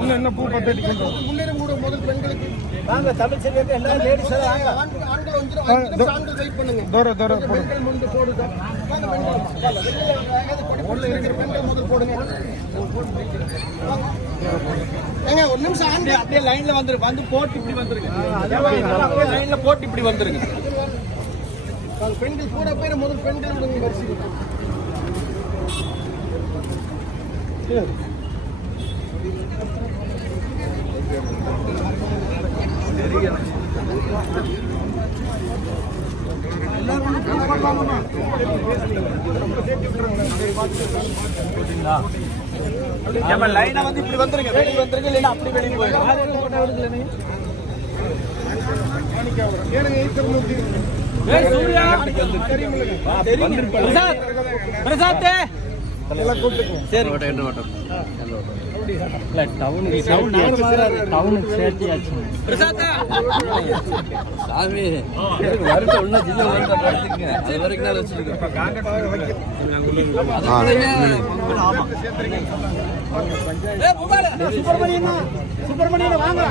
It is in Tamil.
இன்னும் என்ன பூ பத்தடி முன்னேறும் கூட முதல் பெண்களுக்கு வாங்க தமிழ் செல்வி எல்லாம் லேடிஸ் ஆண்கள் வந்து ஆண்கள் வெயிட் பண்ணுங்க. பெண்கள் முன்பு போடுங்க. வாங்க பெண்கள் உள்ள இருக்கிற பெண்கள் முதல் போடுங்க. ஏங்க ஒரு நிமிஷம் ஆண்கள் அப்படியே லைன்ல வந்து போட்டு இப்படி வந்துருங்க. அப்படியே லைன்ல போட்டு இப்படி வந்துருங்க. பெண்கள் கூட பேர் முதல் பெண்கள் விடுங்க வரிசை. லைனா வந்து இப்படி வந்துருங்க. வெளியே வந்துருங்க, இல்லைன்னா அப்படி வெளியே போயிடும். சுப்பிரமணியன் வாங்க.